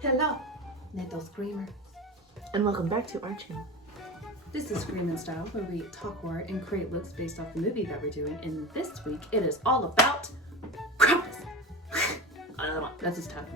Hello, little screamer. And welcome back to our channel. This is Scream in Style, where we talk horror and create looks based off the movie that we're doing. And this week, it is all about Krampus. That's his title.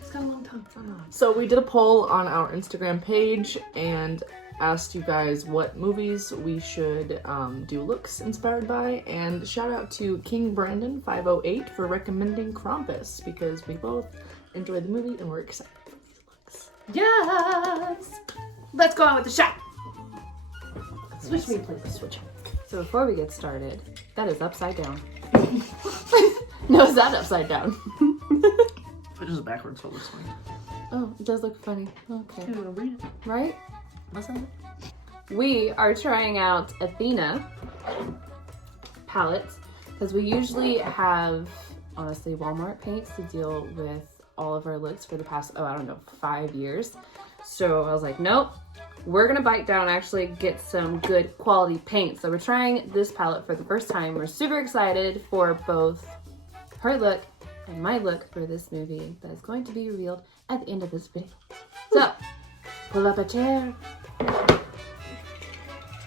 It's got a long tongue. So we did a poll on our Instagram page and asked you guys what movies we should do looks inspired by. And shout out to King Brandon 508 for recommending Krampus because we both enjoyed the movie and we're excited for these looks. Yes! Let's go on with the shot. Switch me, please. Switch. So before we get started, that is upside down. No, is that upside down? It is backwards, so it looks funny. Oh, it does look funny. Okay. You wanna read it? Right? What's that? We are trying out Athena palettes because we usually have, honestly, Walmart paints to deal with all of our looks for the past, 5 years. So I was like, nope, we're gonna bite down and actually get some good quality paint. So we're trying this palette for the first time. We're super excited for both her look and my look for this movie that is going to be revealed at the end of this video. So, pull up a chair,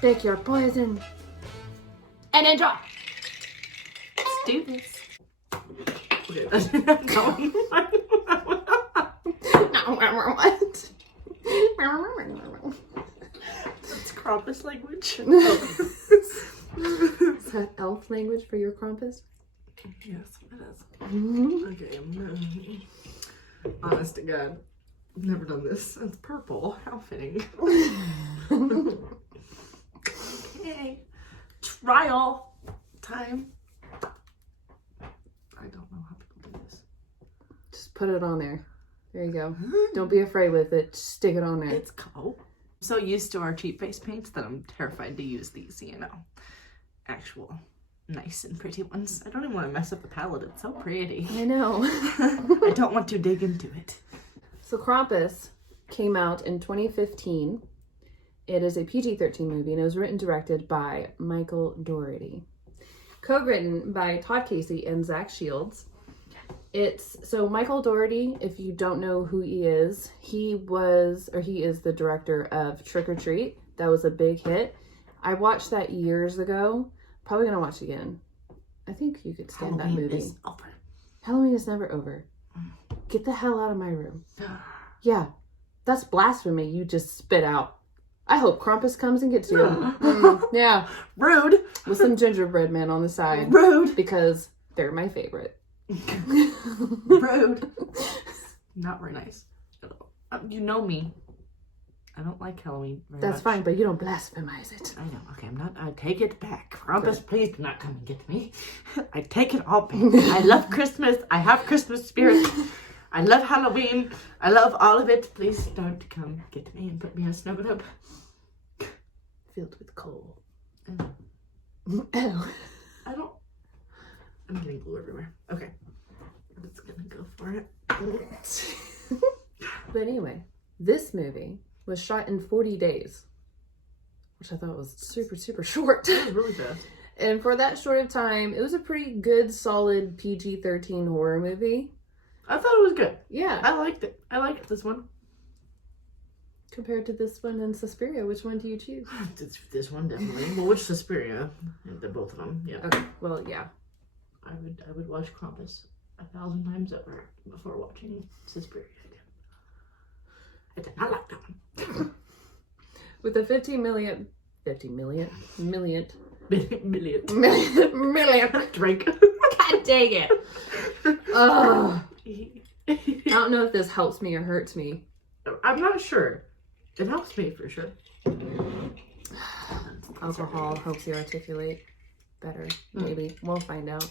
pick your poison, and enjoy! Let's do this. Okay, that's not going. What? That's Krampus language. Is that elf language for your Krampus? Yes, it is. Okay, honest to God, I've never done this. It's purple. How fitting. Okay, trial time. I don't know how people do this. Just put it on there. There you go. Don't be afraid with it. Just stick it on there. It's cool. I'm so used to our cheap face paints that I'm terrified to use these, actual nice and pretty ones. I don't even want to mess up the palette. It's so pretty. I know. I don't want to dig into it. So Krampus came out in 2015. It is a PG-13 movie and it was written and directed by Michael Dougherty. Co-written by Todd Casey and Zach Shields. So Michael Dougherty, if you don't know who he is the director of Trick or Treat. That was a big hit. I watched that years ago. Probably gonna watch it again. I think you could stand that movie. Is over. Halloween is never over. Get the hell out of my room. Yeah, that's blasphemy you just spit out. I hope Krampus comes and gets you. Yeah. Rude. With some gingerbread men on the side. Rude. Because they're my favorite. Rude. Not very nice. You know me. I don't like Halloween very That's much. fine, but you don't blasphemize it. I know. Okay, I take it back. Krampus, please do not come and get me. I take it all back. I love Christmas. I have Christmas spirit. I love Halloween. I love all of it. Please don't come get me and put me in a snow globe. Filled with coal. Oh. I'm getting glue everywhere. Okay. I'm just gonna go for it. But anyway, this movie was shot in 40 days, which I thought was super, super short. That was really fast. And for that short of time, it was a pretty good, solid PG-13 horror movie. I thought it was good. Yeah. I liked it. I liked this one. Compared to this one and Suspiria, which one do you choose? This one definitely. Well, which Suspiria? They're both of them. Yeah. Okay, well, yeah. I would watch Krampus 1,000 times over before watching Suspiria again. I did not like that one. With the 15 million Million. Drink. God dang it. Ugh. I don't know if this helps me or hurts me. I'm not sure. It helps me for sure. Alcohol helps you articulate better. Maybe. We'll find out.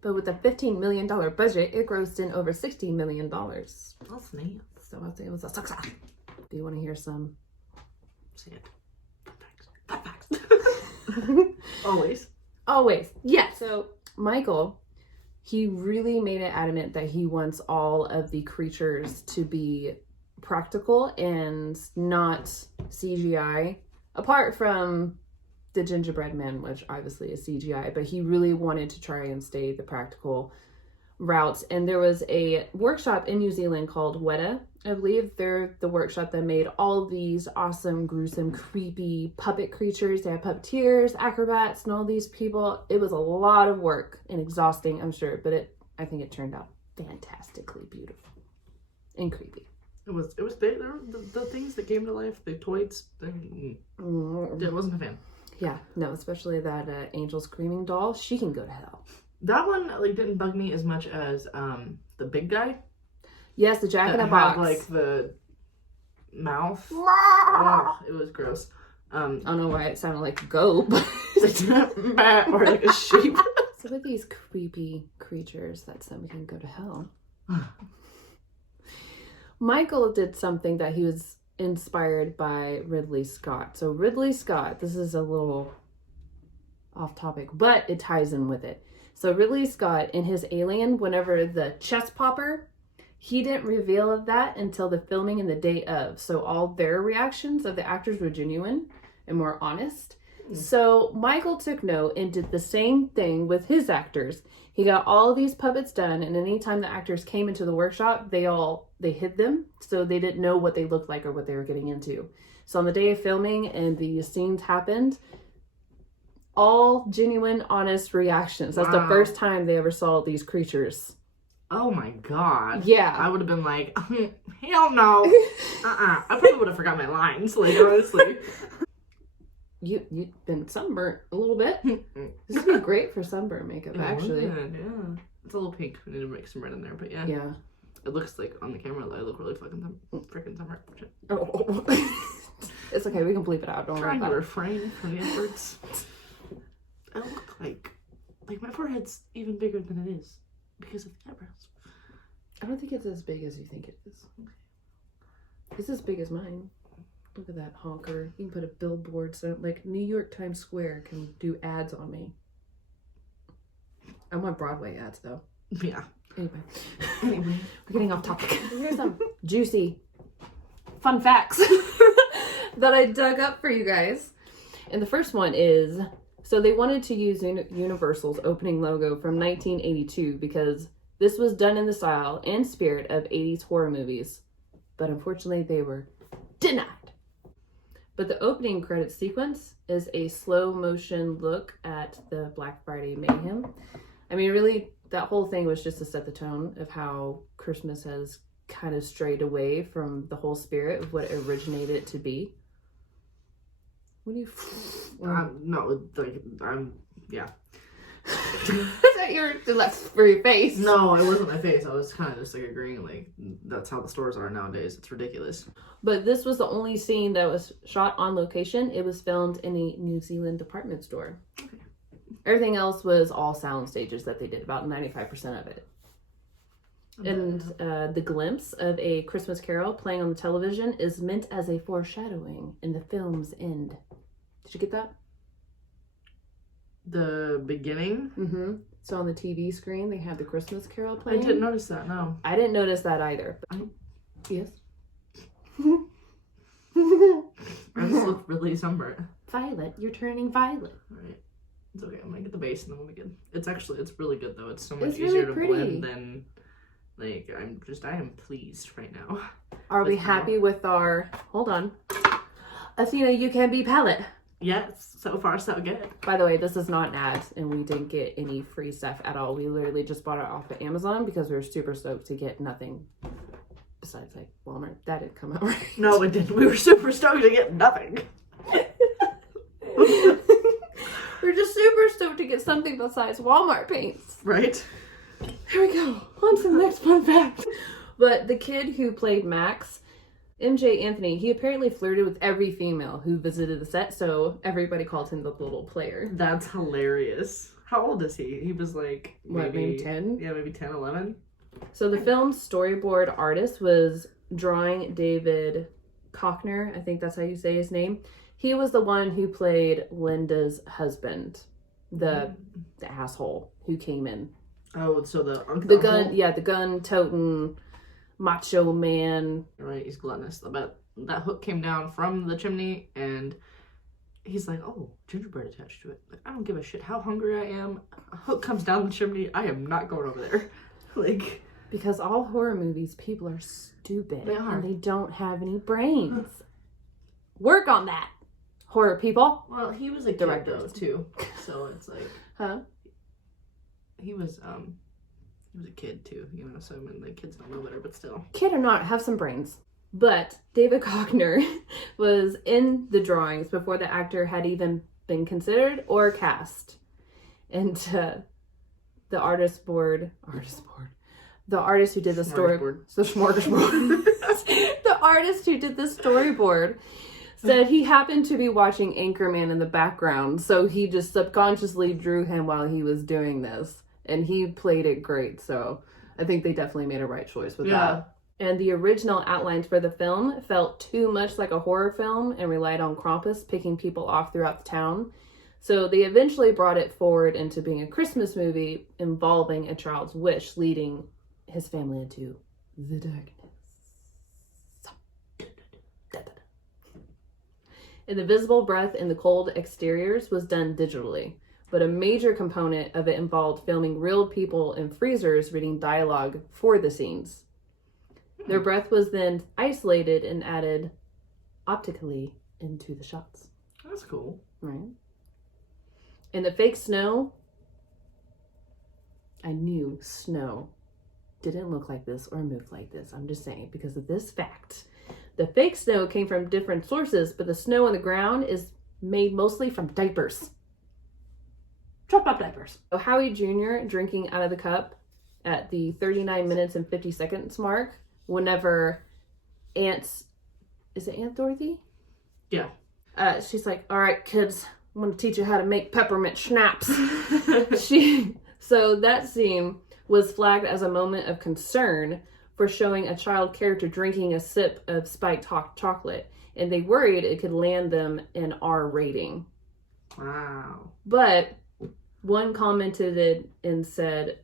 But with a $15 million budget, it grossed in over $60 million. That's neat. So I'd say it was a success. Do you want to hear some? Say it. Fun facts. Always. Always. Yeah. So Michael, he really made it adamant that he wants all of the creatures to be practical and not CGI, apart from the gingerbread men, which obviously is CGI, but he really wanted to try and stay the practical routes. And there was a workshop in New Zealand called Weta. I believe they're the workshop that made all these awesome, gruesome, creepy puppet creatures. They had puppeteers, acrobats, and all these people. It was a lot of work and exhausting, I'm sure, but I think it turned out fantastically beautiful and creepy. It was the things that came to life, the toys. I wasn't a fan. Yeah, no, especially that angel screaming doll. She can go to hell. That one like didn't bug me as much as the big guy. Yes, the Jack in the Box. Had, like the mouth. Oh, it was gross. I don't know why it sounded like a goat, but or like a sheep. So with these creepy creatures that said we can go to hell. Michael did something that he was inspired by Ridley Scott. So Ridley Scott, this is a little off topic, but it ties in with it. So Ridley Scott in his Alien, whenever the chest popper, he didn't reveal that until the filming and the day of. So all their reactions of the actors were genuine and more honest. So Michael took note and did the same thing with his actors. He got all of these puppets done, and anytime the actors came into the workshop, they hid them, so they didn't know what they looked like or what they were getting into. So on the day of filming and the scenes happened, all genuine, honest reactions. That's the first time they ever saw these creatures. Oh my god. Yeah. I would have been like, hell no. I probably would have forgot my lines, like, honestly. You've been sunburnt a little bit. This would be great for sunburn makeup, actually. Yeah. It's a little pink. We need to make some red in there, but yeah. Yeah. It looks like on the camera that I look really freaking sunburnt. Oh. It's okay, we can bleep it out. Don't worry Trying about to it. refrain from the efforts. I look like my forehead's even bigger than it is because of the eyebrows. I don't think it's as big as you think it is. It's as big as mine. Look at that honker. You can put a billboard so like New York Times Square can do ads on me. I want Broadway ads though. Yeah. Anyway, we're getting off topic. Here's some juicy fun facts that I dug up for you guys. And the first one is, so they wanted to use Universal's opening logo from 1982 because this was done in the style and spirit of 80s horror movies. But unfortunately, they were denied. But the opening credit sequence is a slow motion look at the Black Friday mayhem. I mean, really, that whole thing was just to set the tone of how Christmas has kind of strayed away from the whole spirit of what it originated it to be. What do you... No, like, yeah. Is that your left for your face? No, it wasn't my face. I was kind of just like agreeing, like, that's how the stores are nowadays. It's ridiculous. But this was the only scene that was shot on location. It was filmed in a New Zealand department store. Okay. Everything else was all sound stages that they did, about 95% of it. And the glimpse of a Christmas Carol playing on the television is meant as a foreshadowing in the film's end. Did you get that? The beginning? Mm-hmm. So on the TV screen, they had the Christmas Carol playing. I didn't notice that, no. I didn't notice that either. Yes. I just look really sunburnt. Violet, you're turning violet. Alright. It's okay. I'm gonna get the base and then we'll be good. It's really good though. It's so much It's easier really to pretty. blend than, like, I am pleased right now. Are we happy with our, hold on, Athena, you can be palette? Yes, so far so good. By the way, this is not an ad, and we didn't get any free stuff at all. We literally just bought it off of Amazon because we were super stoked to get nothing besides, like, Walmart. That didn't come out right. No, it didn't. We were super stoked to get nothing. We're just super stoked to get something besides Walmart paints. Right? Here we go. On to the next fun fact. But the kid who played Max, MJ Anthony, he apparently flirted with every female who visited the set, so everybody called him the little player. That's hilarious. How old is he? He was like, Maybe 10? Yeah, maybe 10, 11. So the film's storyboard artist was drawing David Kochner. I think that's how you say his name. He was the one who played Linda's husband, the asshole who came in. Oh, so the gun-toting macho man. Right, he's gluttonous. But that hook came down from the chimney, and he's like, "Oh, gingerbread attached to it. Like, I don't give a shit how hungry I am. A hook comes down the chimney. I am not going over there." Like, Because all horror movies, people are stupid. They are. And they don't have any brains. Work on that, horror people. well, he was a kid Directors. though too, so it's like Huh? he was a kid too, you know. So I mean, like kids don't know better, but still. Kid or not, have some brains. But David Cockner was in the drawings before the actor had even been considered or cast. And the artist who did the story, Smorgasbord. the smorgasbord, the artist who did the storyboard said he happened to be watching Anchorman in the background, so he just subconsciously drew him while he was doing this, and he played it great. So I think they definitely made a right choice with that. And the original outlines for the film felt too much like a horror film and relied on Krampus picking people off throughout the town. So they eventually brought it forward into being a Christmas movie involving a child's wish, leading his family into the darkness. And the visible breath in the cold exteriors was done digitally, but a major component of it involved filming real people in freezers reading dialogue for the scenes. Their breath was then isolated and added optically into the shots. That's cool. Right. And the fake snow, I knew snow didn't look like this or move like this. I'm just saying because of this fact. The fake snow came from different sources, but the snow on the ground is made mostly from diapers. Drop up diapers. So Howie Jr. drinking out of the cup at the 39 minutes and 50 seconds mark whenever is it Aunt Dorothy? Yeah. She's like, all right, kids, I'm going to teach you how to make peppermint schnapps. So that scene was flagged as a moment of concern for showing a child character drinking a sip of spiked hot chocolate, and they worried it could land them an R rating. Wow. But one commented it and said,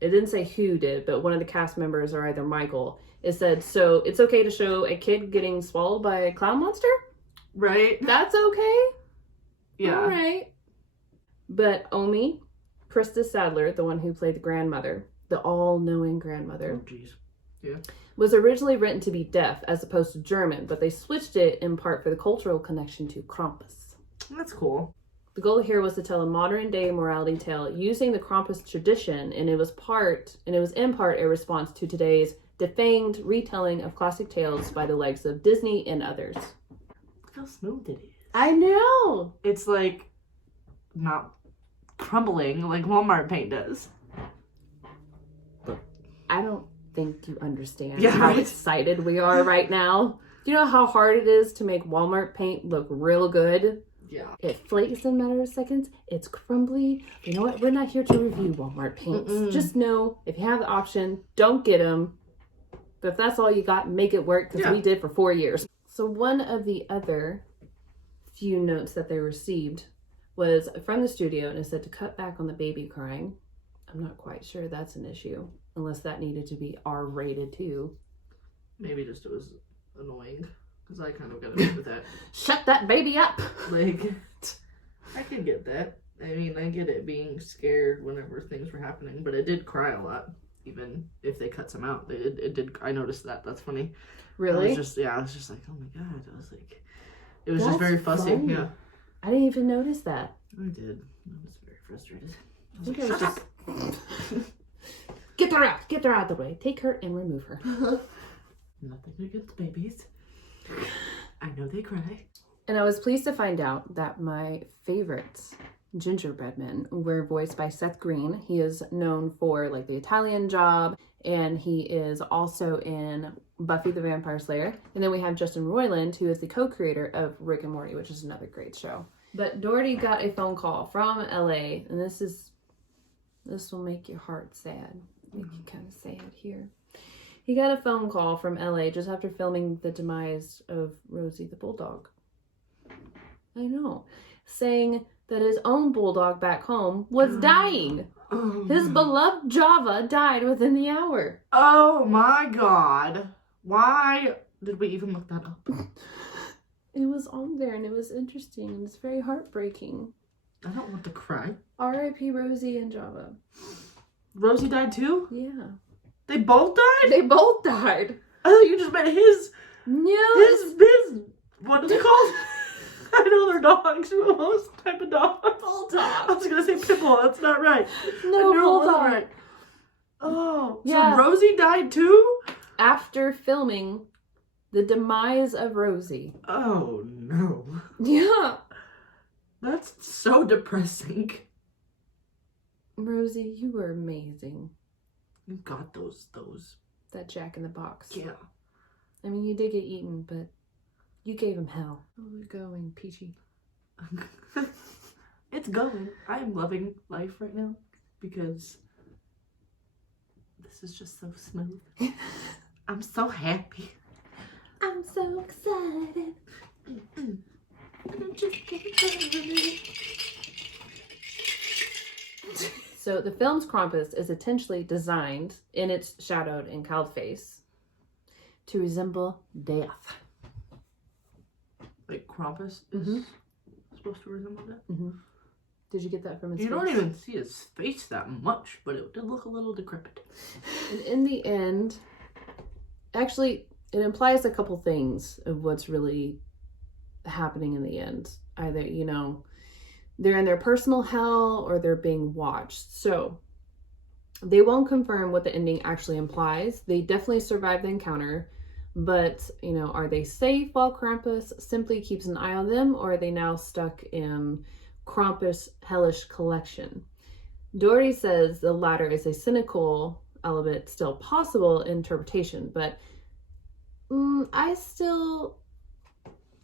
it didn't say who did, but one of the cast members, or either Michael, it said, so it's okay to show a kid getting swallowed by a clown monster? Right? That's okay? Yeah. All right. But Omi, Krista Sadler, the one who played the grandmother, the all-knowing grandmother, Oh, jeez. Yeah. was originally written to be deaf as opposed to German, but they switched it in part for the cultural connection to Krampus. That's cool. The goal here was to tell a modern-day morality tale using the Krampus tradition, and it was in part a response to today's defanged retelling of classic tales by the likes of Disney and others. Look how smooth it is. I know! It's like not crumbling like Walmart paint does. I don't think you understand Yeah, how right. excited we are right now. Do you know how hard it is to make Walmart paint look real good? Yeah. It flakes in a matter of seconds. It's crumbly. You know what? We're not here to review Walmart paints. Mm-mm. Just know, if you have the option, don't get them. But if that's all you got, make it work, because we did for 4 years. So one of the other few notes that they received was from the studio, and it said to cut back on the baby crying. I'm not quite sure that's an issue, unless that needed to be R-rated too. Maybe just it was annoying. Because I kind of got a with that. Shut that baby up! Like, I can get that. I mean, I get it being scared whenever things were happening, but it did cry a lot. Even if they cut some out, it did. I noticed that. That's funny. Really? I was just like, oh my god. I was like, it was just That's very fussy. funny. Yeah, I didn't even notice that. I did. I was very frustrated. I was I like, think I was shut just... Get her out! Get her out of the way. Take her and remove her. up. Nothing against babies. I know they cry. And I was pleased to find out that my favorites, gingerbread men, were voiced by Seth Green. He is known for like the Italian Job, and he is also in Buffy the Vampire Slayer. And then we have Justin Roiland, who is the co-creator of Rick and Morty, which is another great show. But Doherty got a phone call from LA, and this will make your heart sad. Make you kind of sad here. He got a phone call from LA just after filming the demise of Rosie the Bulldog. I know. Saying that his own bulldog back home was dying. His beloved Java died within the hour. Oh my god. Why did we even look that up? It was on there and it was interesting and it's very heartbreaking. I don't want to cry. R.I.P. Rosie and Java. Rosie died too? Yeah. They both died? They both died. I thought you just meant his, No. what are they called? I know they're dogs. What was the type of dog? Bulldog. I was going to say pit bull. That's not right. No, I knew it wasn't bulldog. right. Oh, Yeah. so Rosie died too? After filming the demise of Rosie. Oh, no. Yeah. That's so depressing. Rosie, you were amazing. You got those. That Jack in the Box. Yeah. I mean, you did get eaten, but you gave him hell. Oh, we're going, Peachy. It's going. I am loving life right now because this is just so smooth. I'm so happy. I'm so excited. So the film's Krampus is intentionally designed in its shadowed and cowled face to resemble death. Like Krampus is supposed to resemble that? Mm-hmm. Did you get that from his You face? don't even see his face that much, but it did look a little decrepit. And in the end, actually, it implies a couple things of what's really happening in the end. Either, you know, they're in their personal hell or they're being watched. So they won't confirm what the ending actually implies. They definitely survived the encounter, but, you know, are they safe while Krampus simply keeps an eye on them, or are they now stuck in Krampus' hellish collection? Doherty says the latter is a cynical, albeit still possible, interpretation, but I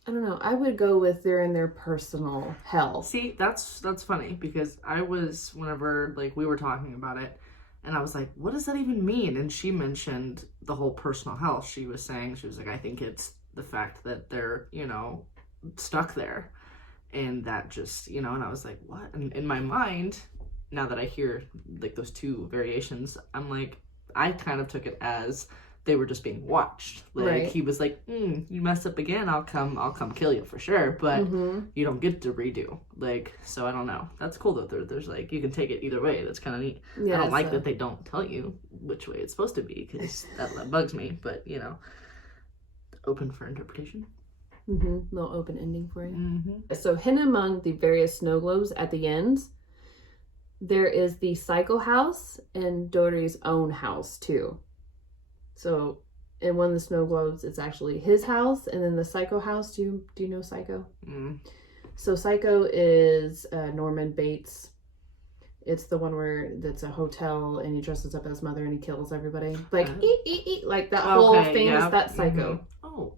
don't know. I would go with they're in their personal hell. See, that's funny because I was, whenever like we were talking about it, and I was like, what does that even mean? And she mentioned the whole personal hell. She was like, I think it's the fact that they're, you know, stuck there. And that just, you know, and I was like, what? And in my mind, now that I hear like those two variations, I'm like, I kind of took it as they were just being watched. Like Right. he was like, you mess up again, I'll come kill you for sure, but you don't get to redo. Like, so I don't know. That's cool though. There's like, you can take it either way. That's kind of neat. Yeah, I don't like that they don't tell you which way it's supposed to be because that bugs me. But you know, open for interpretation. Little open ending for you. So hidden among the various snow globes at the end, there is the Psycho house and Doherty's own house too. So in one of the snow globes, it's actually his house, and then the Psycho house. Do you know Psycho? So Psycho is Norman Bates. It's the one where that's a hotel and he dresses up as mother and he kills everybody. Like eat, like that whole thing is that Psycho. Oh.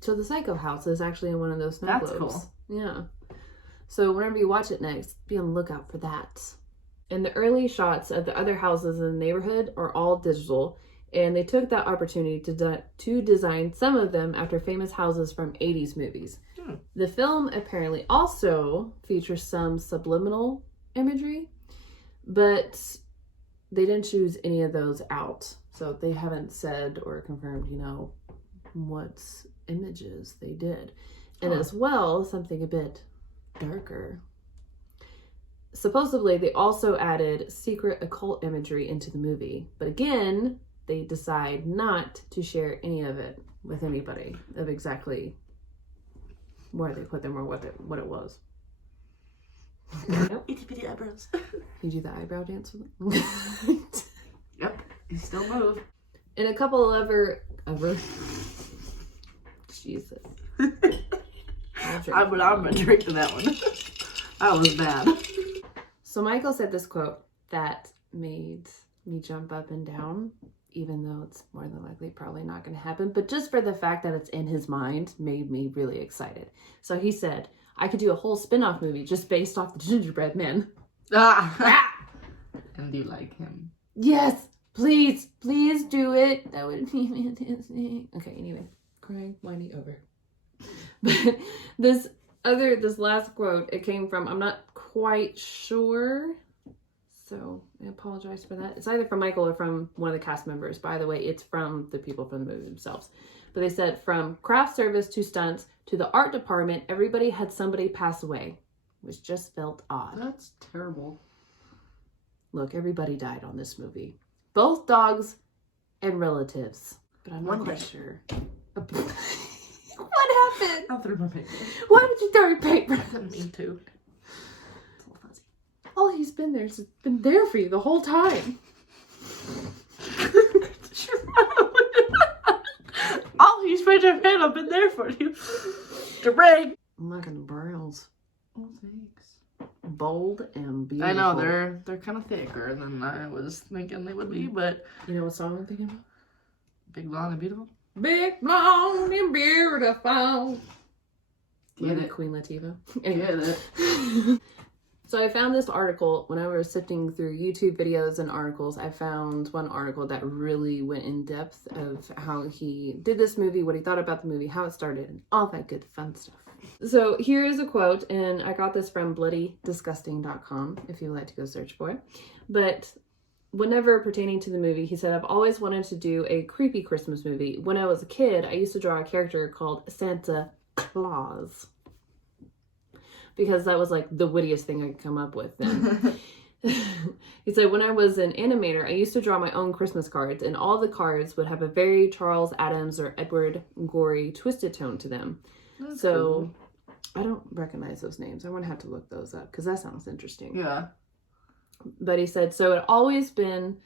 So the Psycho house is actually in one of those snow That's globes. cool. Yeah. So whenever you watch it next, be on the lookout for that. And the early shots of the other houses in the neighborhood are all digital, and they took that opportunity to design some of them after famous houses from 80s movies. The film apparently also features some subliminal imagery, but they didn't choose any of those out. So they haven't said or confirmed, you know, what images they did. And as well, something a bit darker. Supposedly, they also added secret occult imagery into the movie. But again, they decide not to share any of it with anybody of exactly where they put them or what it was. Itty bitty eyebrows. You do the eyebrow dance with them? Yep, you still move. And a couple of other Jesus. I'm gonna drink to that one. That was bad. So Michael said this quote that made me jump up and down, even though it's more than likely probably not going to happen. But just for the fact that it's in his mind made me really excited. So he said, I could do a whole spin-off movie just based off the gingerbread man. And you like him? Yes, please do it. That would be fantastic. Okay, anyway, crying, whiny over. But this last quote, it came from, I'm not quite sure, so I apologize for that. It's either from Michael or from one of the cast members. By the way, it's from the people from the movie themselves. But they said, from craft service to stunts to the art department, everybody had somebody pass away, which just felt odd. That's terrible. Look, everybody died on this movie. Both dogs and relatives. But I'm not One quite day. sure. What happened? I'll throw my paper. Why did you throw your paper? I didn't mean to. It's a little fuzzy. Oh, he's been there. He's been there for you the whole time. All these friends I've had, I've been there for you. Gingerbread. I'm liking the browns. Oh, thanks. Bold and beautiful. I know they're kind of thicker than I was thinking they would be, but You know what song I'm thinking about? big, blonde, and beautiful. Big, blonde, and beautiful. Get Love it. Queen Latifah. Get it. So I found this article when I was sifting through YouTube videos and articles. I found one article that really went in depth of how he did this movie, what he thought about the movie, how it started, and all that good fun stuff. So here is a quote, and I got this from bloodydisgusting.com if you would like to go search for it. But whenever pertaining to the movie, he said, I've always wanted to do a creepy Christmas movie. When I was a kid, I used to draw a character called Santa Claus, because that was like the wittiest thing I could come up with then. He said, when I was an animator, I used to draw my own Christmas cards, and all the cards would have a very Charles Addams or Edward Gorey twisted tone to them. That's So cool. I don't recognize those names. I'm going to have to look those up because that sounds interesting. Yeah. But he said, so it always been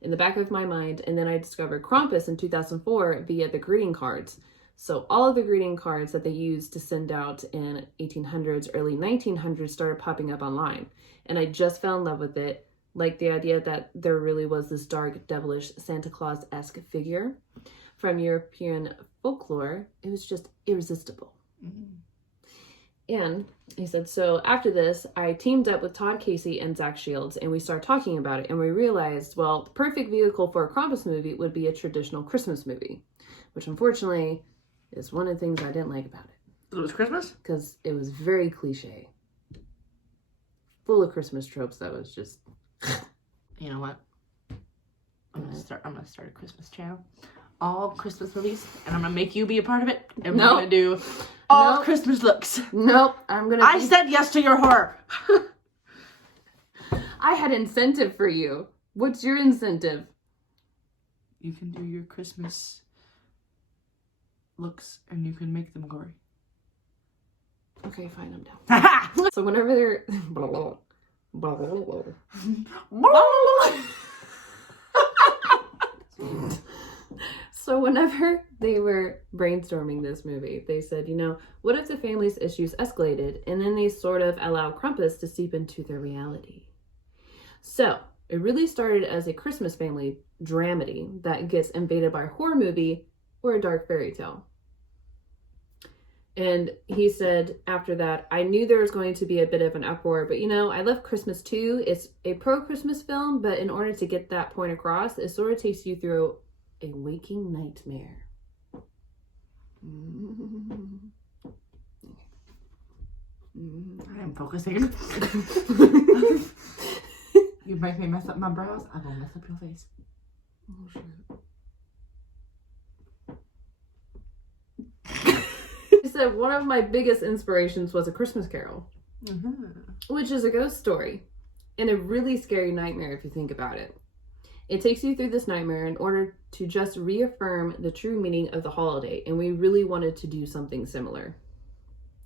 in the back of my mind. And then I discovered Krampus in 2004 via the greeting cards. So all of the greeting cards that they used to send out in 1800s, early 1900s started popping up online. And I just fell in love with it. Like the idea that there really was this dark, devilish, Santa Claus-esque figure from European folklore. It was just irresistible. Mm-hmm. And he said, so after this, I teamed up with Todd Casey and Zach Shields, and we started talking about it. And we realized, well, the perfect vehicle for a Krampus movie would be a traditional Christmas movie, which unfortunately is one of the things I didn't like about it. It was Christmas? Because it was very cliche. Full of Christmas tropes that was just... You know what? I'm gonna start a Christmas channel. All Christmas movies, and I'm gonna make you be a part of it. And we're Nope. gonna do all Nope. Christmas looks. Nope, I'm gonna... I said yes to your horror. I had incentive for you. What's your incentive? You can do your Christmas looks, and you can make them gory. Okay, fine, I'm down. So whenever they're... blah, blah, blah, blah, blah, blah. So whenever they were brainstorming this movie, they said, you know, what if the family's issues escalated and then they sort of allow Krampus to seep into their reality? So it really started as a Christmas family dramedy that gets invaded by a horror movie or a dark fairy tale. And he said after that, I knew there was going to be a bit of an uproar, but you know, I love Christmas too. It's a pro-Christmas film, but in order to get that point across, it sort of takes you through a waking nightmare. I am focusing. You make me mess up my brows, I will mess up your face. Oh, shit. He said, one of my biggest inspirations was A Christmas Carol, which is a ghost story and a really scary nightmare if you think about it. It takes you through this nightmare in order to just reaffirm the true meaning of the holiday, and we really wanted to do something similar.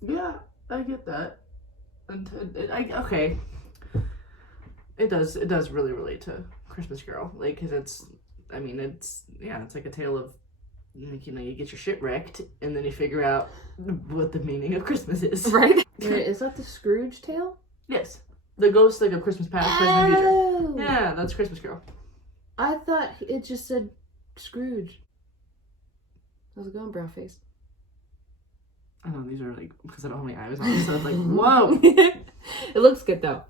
Yeah, I get that. And okay. It does really relate to Christmas Carol, like, cause it's like a tale of, like, you know, you get your shit wrecked, and then you figure out what the meaning of Christmas is. Right? Is that the Scrooge tale? Yes, the ghost, like, of Christmas past, present, future. Yeah, that's Christmas Carol. I thought it just said Scrooge. How's it going, brow face? I know, these are, like, because I don't have any eyes on, so it's like, whoa. It looks good though.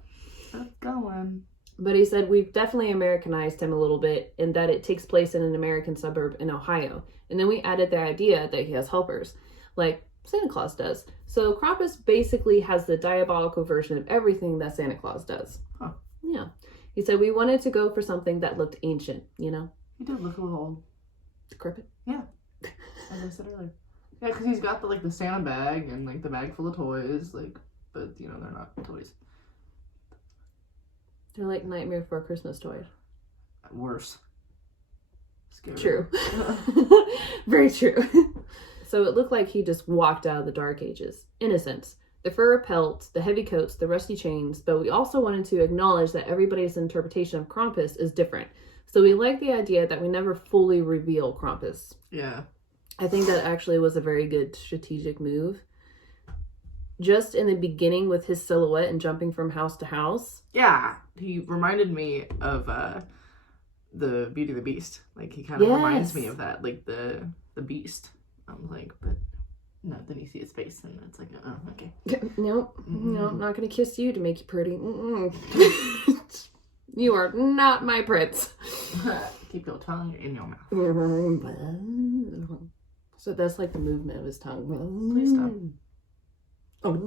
That's going. But he said we've definitely Americanized him a little bit in that it takes place in an American suburb in Ohio. And then we added the idea that he has helpers, like Santa Claus does. So Krampus basically has the diabolical version of everything that Santa Claus does. Huh. Yeah. He said we wanted to go for something that looked ancient, you know? He did look a little old. Decrepit. Yeah, as I said earlier. Yeah, because he's got the Santa bag and, like, the bag full of toys, like, but, you know, they're not toys. They're like Nightmare Before Christmas toys. Worse. Scary. True. Very true. So it looked like he just walked out of the Dark Ages. In a sense. The fur pelt, the heavy coats, the rusty chains, but we also wanted to acknowledge that everybody's interpretation of Krampus is different. So we like the idea that we never fully reveal Krampus. Yeah. I think that actually was a very good strategic move. Just in the beginning with his silhouette and jumping from house to house. Yeah. He reminded me of the Beauty and the Beast. Like, he kind of reminds me of that. Like, the Beast. I'm like, but... No, then you see his face, and it's like, oh, okay. Nope. No, I'm not going to kiss you to make you pretty. You are not my prince. Keep your tongue in your mouth. So that's like the movement of his tongue. Please stop. Oh. A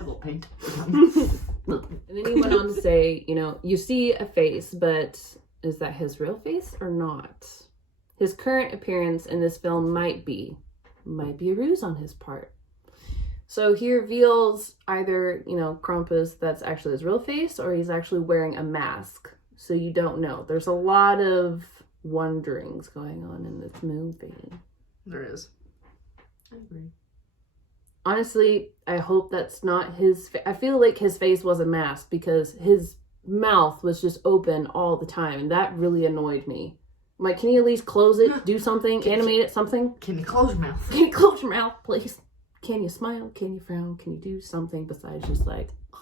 little paint. And then he went on to say, you know, you see a face, but is that his real face or not? His current appearance in this film might be a ruse on his part. So he reveals either, you know, Krampus, that's actually his real face, or he's actually wearing a mask. So you don't know. There's a lot of wonderings going on in this movie. There is. I agree. Honestly, I hope that's not his... I feel like his face was a mask because his mouth was just open all the time. And that really annoyed me. I'm like, can you at least close it? Do something? Animate it? Something? Can you close your mouth? Can you close your mouth, please? Can you smile? Can you frown? Can you do something besides just like... I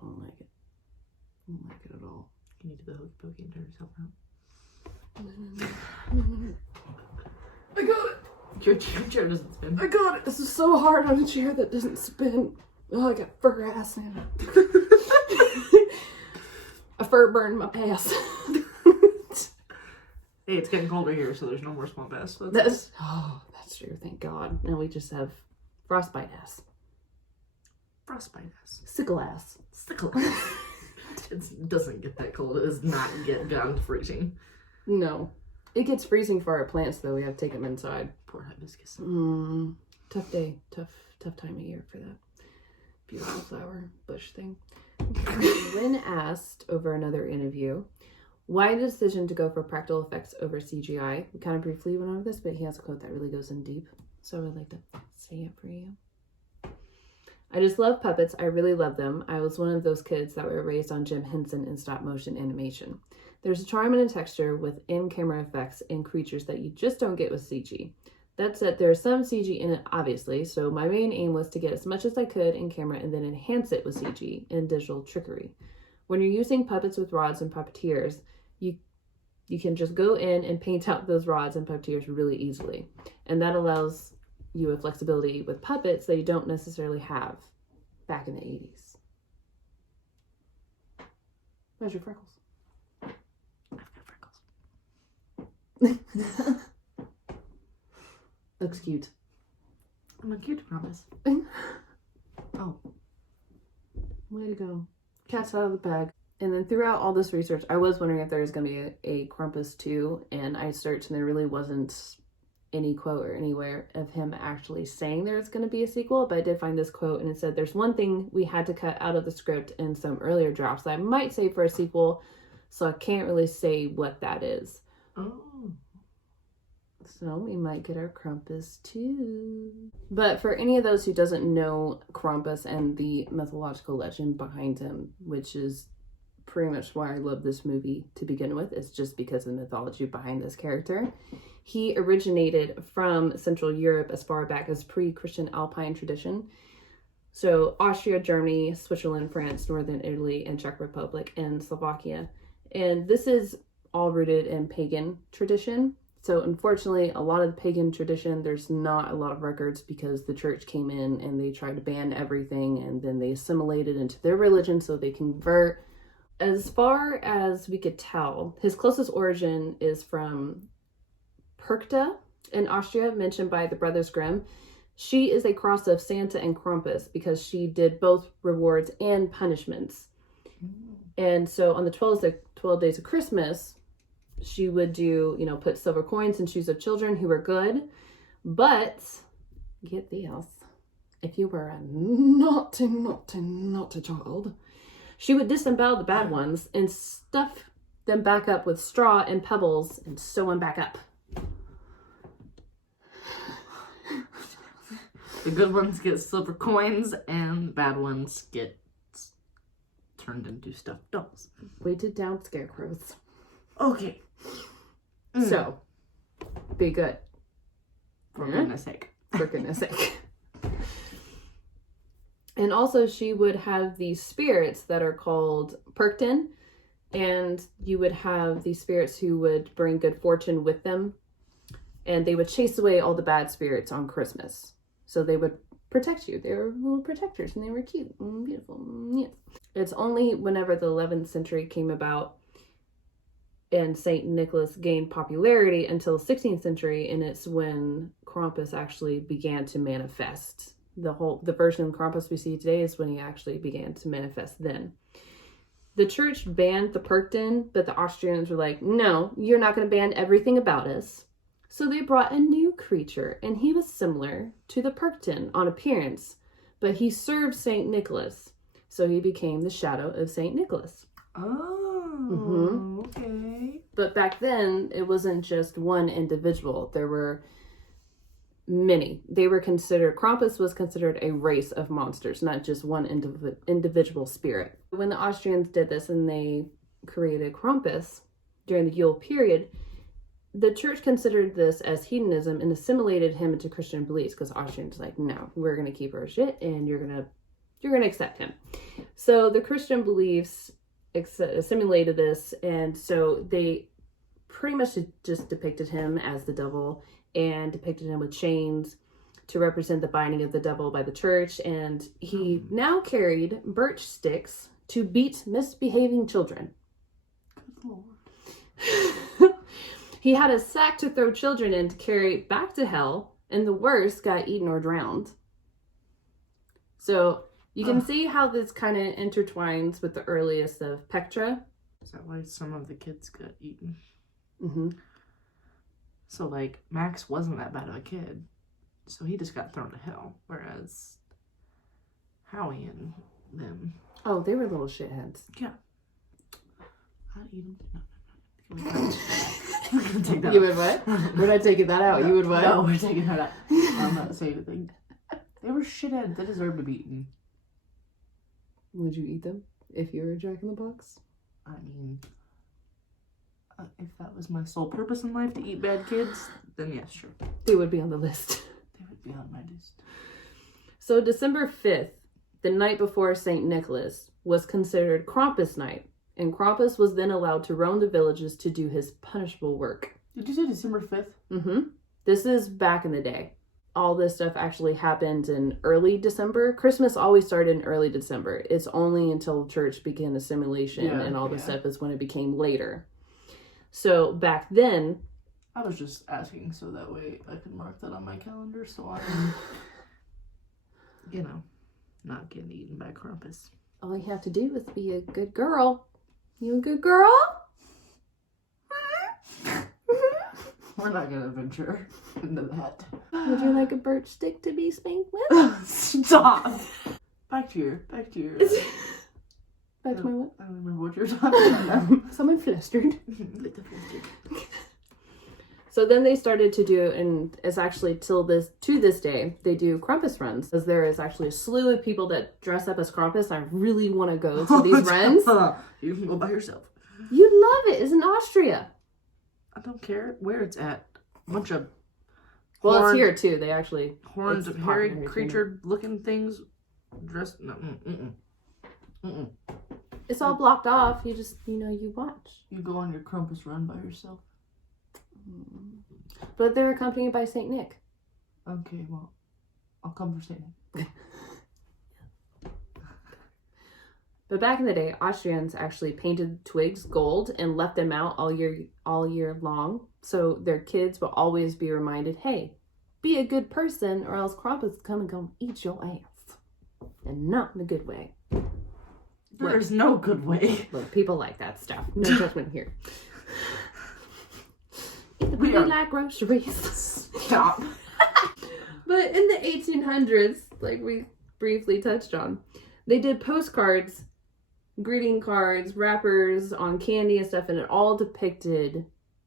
don't like it. I don't like it at all. Can you do the hokey pokey and turn yourself around? I got it! Your chair doesn't spin. I got it! This is so hard on a chair that doesn't spin. Oh, I got fur ass now. A fur burned my ass. Hey, it's getting colder here, so there's no more swamp ass. So That's true, thank God. Now we just have frostbite ass. frostbite ass. Sickle ass. Sickle ass. It doesn't get that cold. It does not get down to freezing. No. It gets freezing for our plants, though. We have to take them inside. Poor hibiscus. Tough day. Tough time of year for that beautiful flower bush thing. When asked over another interview, why the decision to go for practical effects over CGI? We kind of briefly went over this, but he has a quote that really goes in deep. So I'd like to say it for you. I just love puppets. I really love them. I was one of those kids that were raised on Jim Henson and stop motion animation. There's a charm and a texture with in-camera effects and creatures that you just don't get with CG. That said, there's some CG in it, obviously, so my main aim was to get as much as I could in camera and then enhance it with CG and digital trickery. When you're using puppets with rods and puppeteers, you can just go in and paint out those rods and puppeteers really easily. And that allows you a flexibility with puppets that you don't necessarily have back in the 80s. Where's your freckles? I've got freckles. Looks cute. I'm a cute promise. Oh. Way to go. Cat's out of the bag. And then throughout all this research, I was wondering if there was going to be a Krampus 2, and I searched and there really wasn't any quote or anywhere of him actually saying there's going to be a sequel, but I did find this quote, and it said, there's one thing we had to cut out of the script in some earlier drafts that I might say for a sequel, so I can't really say what that is. Oh. So we might get our Krampus 2. But for any of those who doesn't know Krampus and the mythological legend behind him, which is pretty much why I love this movie to begin with, is just because of the mythology behind this character. He originated from Central Europe as far back as pre-Christian Alpine tradition. So Austria, Germany, Switzerland, France, Northern Italy, and Czech Republic, and Slovakia. And this is all rooted in pagan tradition. So unfortunately, a lot of the pagan tradition, there's not a lot of records because the church came in and they tried to ban everything and then they assimilated into their religion so they convert. As far as we could tell, his closest origin is from Perkta in Austria, mentioned by the Brothers Grimm. She is a cross of Santa and Krampus because she did both rewards and punishments. And so on the 12 days of Christmas, she would do, put silver coins in shoes of children who were good. But, get this, if you were a naughty child, she would disembowel the bad ones and stuff them back up with straw and pebbles and sew them back up. The good ones get silver coins, and bad ones get turned into stuffed dolls. Weighted down scarecrows. Okay. So, be good. For goodness sake. For goodness sake. And also she would have these spirits that are called Perkton, and you would have these spirits who would bring good fortune with them, and they would chase away all the bad spirits on Christmas. So they would protect you. They were little protectors, and they were cute and beautiful. Yeah. It's only whenever the 11th century came about and St. Nicholas gained popularity until the 16th century, and it's when Krampus actually began to manifest. The version of Krampus we see today is when he actually began to manifest then. The church banned the Perkton, but the Austrians were like, no, you're not going to ban everything about us. So they brought a new creature, and he was similar to the Perkton on appearance, but he served St. Nicholas. So he became the shadow of St. Nicholas. Oh, okay. But back then, it wasn't just one individual. There were many. Krampus was considered a race of monsters, not just one individual spirit. When the Austrians did this and they created Krampus during the Yule period, the church considered this as hedonism and assimilated him into Christian beliefs, because Austrians like, no, we're going to keep our shit and you're going to accept him. So the Christian beliefs assimilated this, and so they pretty much just depicted him as the devil and depicted him with chains to represent the binding of the devil by the church, and he now carried birch sticks to beat misbehaving children. Good Lord. He had a sack to throw children in to carry back to hell, and the worst got eaten or drowned. So you can see how this kind of intertwines with the earliest of Pectra. Is that why some of the kids got eaten? Mm-hmm. So, like, Max wasn't that bad of a kid, so he just got thrown to hell, whereas Howie and them... Oh, they were little shitheads. Yeah. I'd eat them. No. We're gonna take that You out. would what? We're not taking that out. No, You would what? No, we're taking that out. I'm not saying anything. They were shitheads. They deserved to be eaten. Would you eat them if you were a Jack in the Box? I mean, if that was my sole purpose in life, to eat bad kids, then yes, sure. They would be on the list. They would be on my list. So December 5th, the night before St. Nicholas, was considered Krampus night. And Krampus was then allowed to roam the villages to do his punishable work. Did you say December 5th? Mm-hmm. This is back in the day. All this stuff actually happened in early December. Christmas always started in early December. It's only until the church began assimilation and all this stuff is when it became later. So back then... I was just asking so that way I could mark that on my calendar so I'm, not getting eaten by Krampus. all you have to do is be a good girl. You a good girl? We're not gonna venture into that. Would you like a birch stick to be spanked with? Stop! Back to your... Back to my what? I don't remember what you were talking about now. Someone flustered. Little flustered. So then they started to do, and it's actually to this day, they do Krampus runs. Because there is actually a slew of people that dress up as Krampus. I really want to go to these runs. You can go by yourself. You'd love it. It's in Austria. I don't care where it's at. A bunch of Well, horned, it's here too. They actually... horned, it's hairy popular, creature-looking things dressed... No, It's all blocked off. You just, you watch. You go on your Krampus run by yourself. But they're accompanied by Saint Nick. Okay, well, I'll come for Saint Nick. But back in the day, Austrians actually painted twigs gold and left them out all year long. So their kids will always be reminded, hey, be a good person or else Krampus is come and come eat your ass. And not in a good way. There's no good way. Look, people like that stuff. No judgment here. We like groceries. Stop. But in the 1800s, like we briefly touched on, they did postcards greeting cards, wrappers on candy and stuff, and it all depicted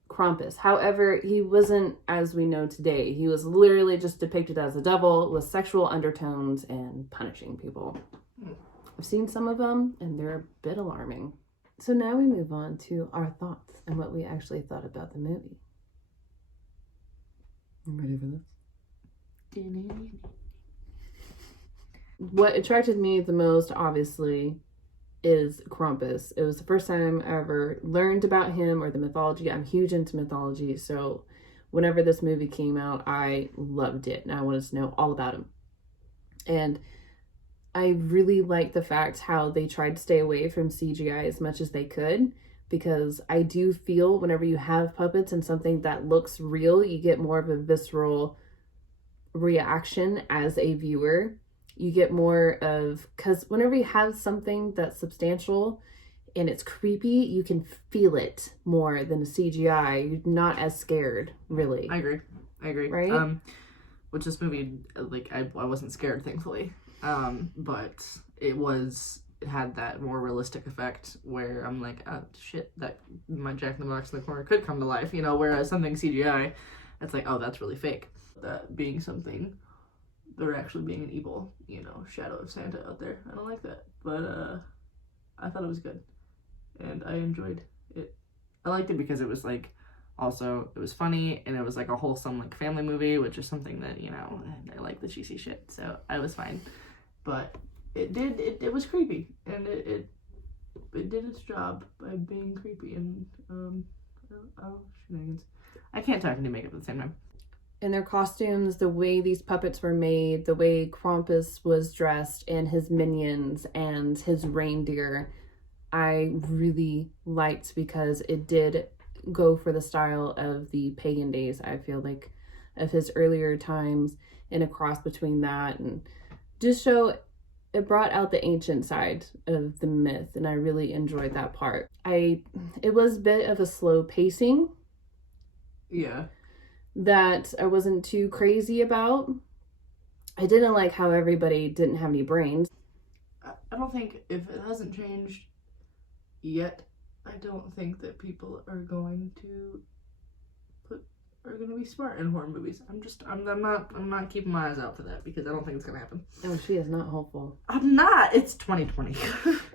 Krampus. However, he wasn't as we know today. He was literally just depicted as a devil with sexual undertones and punishing people. I've seen some of them, and they're a bit alarming. So now we move on to our thoughts and what we actually thought about the movie. You ready for this? What attracted me the most, obviously, is Krampus. It was the first time I ever learned about him or the mythology. I'm huge into mythology, so whenever this movie came out, I loved it, and I wanted to know all about him. And I really liked the fact how they tried to stay away from CGI as much as they could, because I do feel whenever you have puppets and something that looks real, you get more of a visceral reaction as a viewer. You get more of, because whenever you have something that's substantial and it's creepy, you can feel it more than a CGI. You're not as scared, really. I agree. Right? Which this movie, like, I wasn't scared, thankfully. But it had that more realistic effect where I'm like, oh shit, that my Jack in the Box in the corner could come to life, you know, whereas something CGI, it's like, oh, that's really fake. That being something, they're actually being an evil, you know, shadow of Santa out there. I don't like that, but I thought it was good, and I enjoyed it. I liked it because it was like, also, it was funny, and it was like a wholesome, like, family movie, which is something that, you know, I like the cheesy shit, so I was fine. But it was creepy, and it did its job by being creepy, and, shenanigans. I can't talk and do makeup at the same time. And their costumes, the way these puppets were made, the way Krampus was dressed, and his minions, and his reindeer, I really liked, because it did go for the style of the pagan days, I feel like, of his earlier times, and a cross between that, and just show it brought out the ancient side of the myth, and I really enjoyed that part. It was a bit of a slow pacing. Yeah. That I wasn't too crazy about. I didn't like how everybody didn't have any brains. I don't think, if it hasn't changed yet, I don't think that people are going to be smart in horror movies. I'm not keeping my eyes out for that, because I don't think it's gonna happen. Oh, she is not hopeful. I'm not. It's 2020.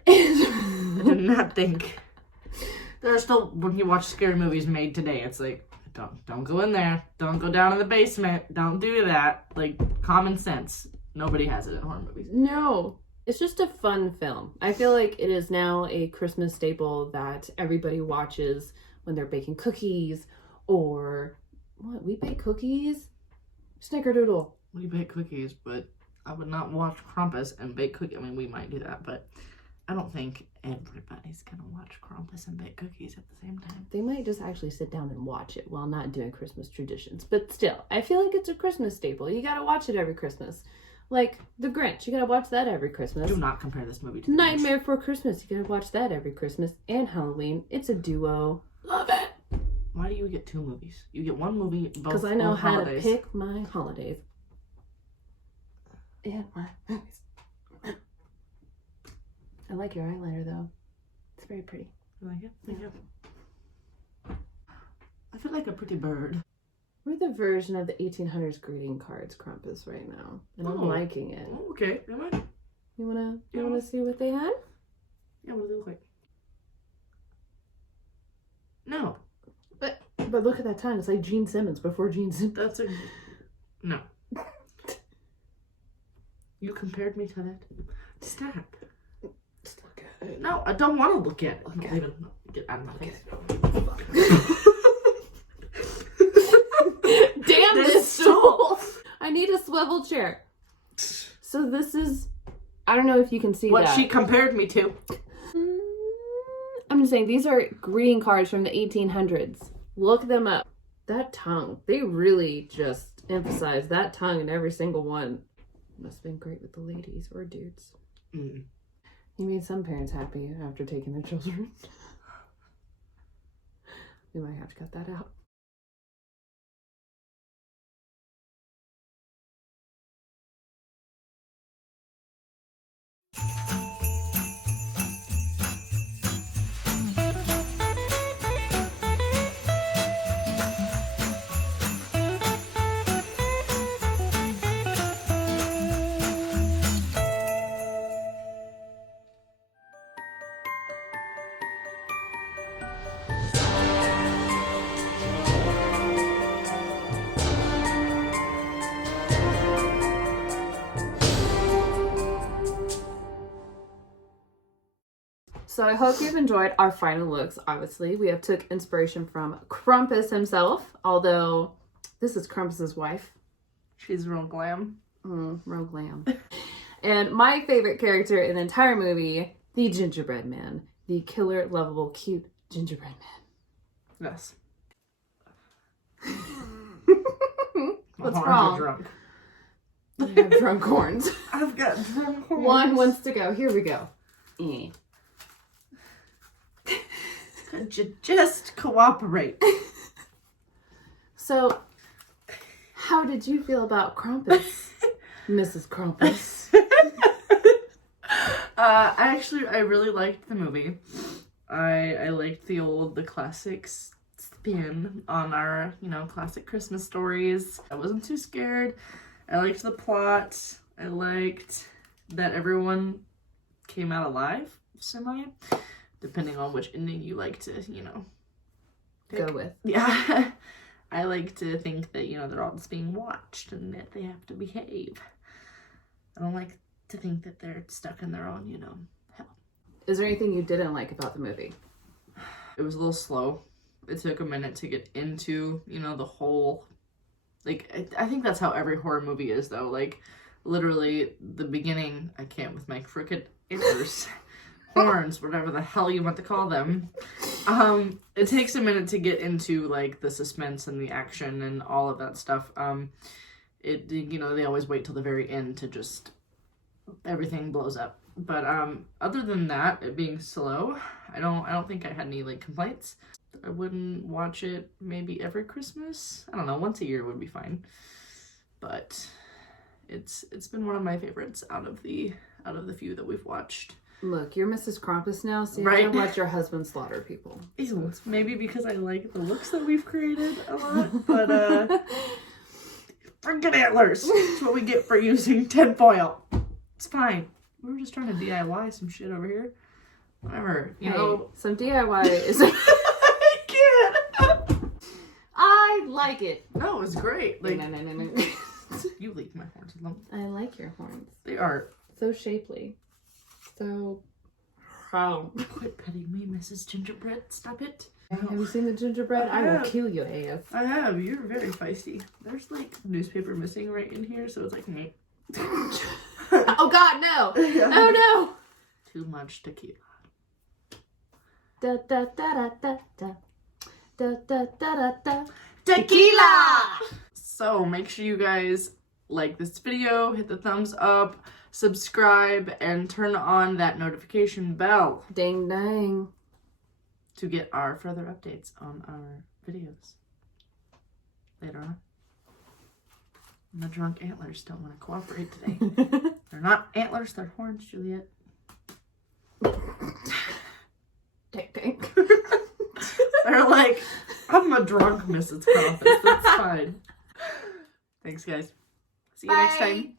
I do not think. There are still, when you watch scary movies made today, it's like, don't go in there. Don't go down in the basement. Don't do that. Like, common sense. Nobody has it in horror movies. No. It's just a fun film. I feel like it is now a Christmas staple that everybody watches when they're baking cookies, or what? We bake cookies? Snickerdoodle. We bake cookies, but I would not watch Krampus and bake cookies. I mean, we might do that, but I don't think everybody's gonna watch Krampus and bake cookies at the same time. They might just actually sit down and watch it while not doing Christmas traditions. But still, I feel like it's a Christmas staple. You gotta watch it every Christmas. Like The Grinch, you gotta watch that every Christmas. Do not compare this movie to Nightmare Before Christmas, you gotta watch that every Christmas. And Halloween. It's a duo. Love it. Why do you get two movies? You get one movie both because I know how holidays. to pick my holidays. And my movies. I like your eyeliner though. It's very pretty. You like it? Thank you. I feel like a pretty bird. We're the version of the 1800s greeting cards Krampus right now, and I'm liking it. Oh, okay. Am I? You wanna see what they had? Yeah, what do they look like? No. But look at that time. It's like Gene Simmons before Gene Simmons. That's a no. You compared me to that. Stop. Just look at it. No, I don't want to look at it. Leave it. Get out of my face. Damn this stool! I need a swivel chair. So this is, I don't know if you can see what that. she compared me to. I'm just saying, these are greeting cards from the 1800s. Look them up. That tongue, they really just emphasize that tongue in every single one. Must have been great with the ladies or dudes. Mm. You made some parents happy after taking their children. We might have to cut that out. So I hope you've enjoyed our final looks. Obviously, we have took inspiration from Krampus himself, although this is Krampus's wife. She's real glam. Real glam. And my favorite character in the entire movie, the gingerbread man. The killer, lovable, cute gingerbread man. Yes. What's My horns wrong? are drunk. You have drunk horns. I've got drunk horns. One wants to go. Here we go. Could you just cooperate? So, how did you feel about Krampus, Mrs. Krampus? I really liked the movie. I liked the classic spin on our, classic Christmas stories. I wasn't too scared. I liked the plot. I liked that everyone came out alive, semi, depending on which ending you like to, pick. Go with. Yeah. I like to think that, they're all just being watched and that they have to behave. I don't like to think that they're stuck in their own, hell. Is there anything you didn't like about the movie? It was a little slow. It took a minute to get into, the whole, I think that's how every horror movie is, though. Literally, the beginning, I can't with my crooked antlers, horns, whatever the hell you want to call them. It takes a minute to get into, the suspense and the action and all of that stuff. They always wait till the very end to just, everything blows up. But, other than that, it being slow, I don't think I had any, complaints. I wouldn't watch it maybe every Christmas. I don't know, once a year would be fine. But it's been one of my favorites out of the few that we've watched. Look, you're Mrs. Krampus now, so you Right. have to watch your husband slaughter people. Ew, maybe because I like the looks that we've created a lot, but freaking antlers. That's what we get for using tinfoil. It's fine. We were just trying to DIY some shit over here. Whatever, you know. Some DIY is... I can't. I like it. No, it was great. No. You leave my horns alone. I like your horns. They are. So shapely. So... Quit petting me, Mrs. Gingerbread. Stop it. Have you seen the gingerbread? I will have. kill your ass. I have. You're very feisty. There's newspaper missing right in here, so it's me. Oh God, no! Oh no! Too much tequila. Da da da da da da da da da da. Tequila! So make sure you guys like this video, hit the thumbs up, subscribe, and turn on that notification bell Ding dang. to get our further updates on our videos later on. And the drunk antlers don't want to cooperate today. They're not antlers, they're horns, Juliet. Ding dang. They're I'm a drunk Mrs. Krampus. That's fine. Thanks, guys. See you next time.